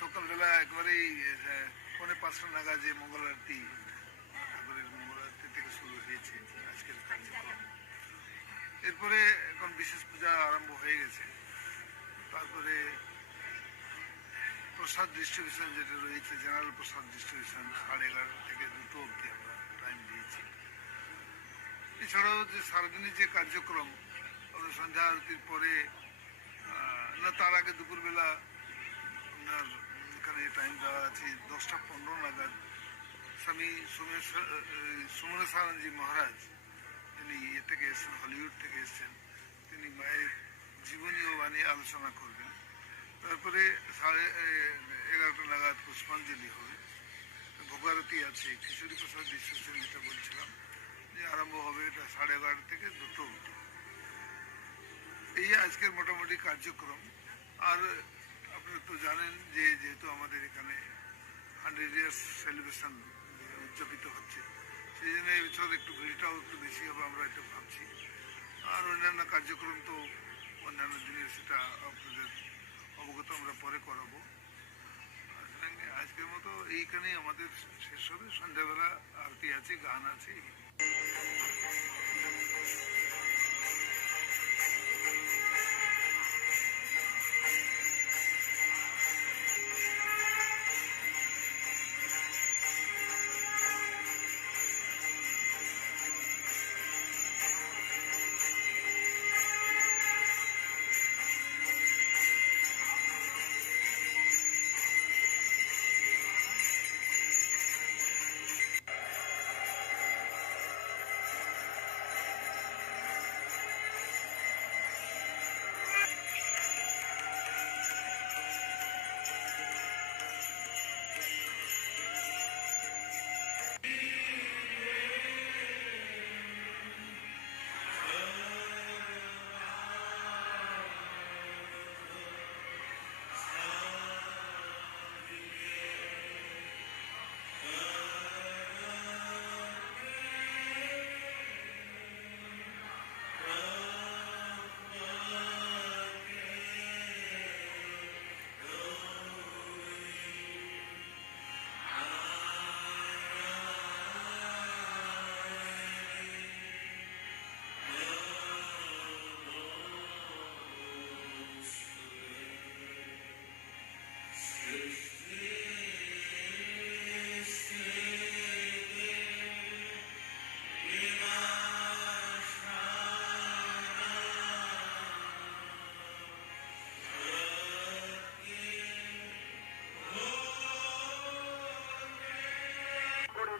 সকালবেলা একবারেই পৌনে পাঁচটা নাগাদ যে মঙ্গল আরতি মঙ্গল আরতি থেকে শুরু হয়েছে আজকের কার্যক্রম। এরপরে এখন বিশেষ পূজা আরম্ভ হয়ে গেছে। তারপরে প্রসাদ ডিস্ট্রিবিউশন যেটা রয়েছে জেনারেল প্রসাদ ডিস্ট্রিবিউশন সাড়ে এগারো থেকে দুটো অবধি আমরা টাইম দিয়েছি। এছাড়াও যে সারাদিনের যে কার্যক্রম সন্ধ্যা আরতির পরে না, তার আগে দুপুরবেলা আপনার এখানে টাইম দেওয়া আছে, দশটা পনেরো নাগাদ স্বামী সুমনেশ্বরজি মহারাজ, তিনি ইয়ে থেকে এসেছেন, হলিউড থেকে এসেছেন, তিনি মায়ের জীবনী ও বাণী আলোচনা করবেন। তারপরে সাড়ে এগারোটা নাগাদ পুষ্পাঞ্জলি হবে। ভোগারতি আছে, খিচুড়ি প্রসাদ যে এটা সাড়ে এগারো থেকে দুটো অবধি। এই আজকের মোটামুটি কার্যক্রম। আর আপনারা তো জানেন যে যেহেতু আমাদের এখানে হান্ড্রেড ইয়ার্স সেলিব্রেশন উদযাপিত হচ্ছে, সেই জন্য এবছর একটু ভিড়টাও একটু বেশি হবে আমরা এটা ভাবছি। আর অন্যান্য কার্যক্রম তো অন্যান্য দিনের সেটা আপনাদের অবগত আমরা পরে করাবো। আজকের মতো এইখানেই আমাদের শেষ হবে। সন্ধ্যাবেলা আরতি আছে, গান আছে। Thank you.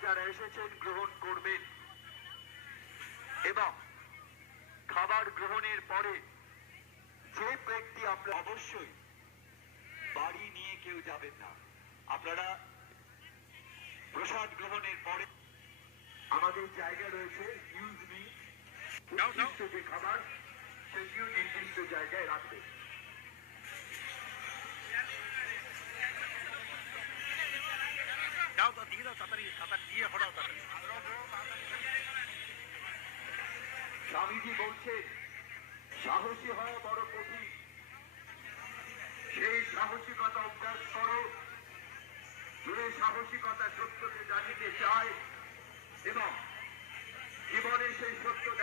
যারা এসেছেন গ্রহণ করবেন। এবং খাবার গ্রহণের পরে যে ব্যক্তি আপনার অবশ্যই বাড়ি নিয়ে কেউ যাবেন না। আপনারা প্রসাদ গ্রহণের পরে আমাদের জায়গা রয়েছে ইউজ মি যে খাবার সেটিও নির্দিষ্ট জায়গায় রাখবে স্বামীজি বলছেন, সাহসী হওয়া বড় কঠিন। সেই সাহসিকতা অভ্যাস করো, যে সাহসিকতা সত্যকে জানিতে চায় এবং জীবনে সেই সত্য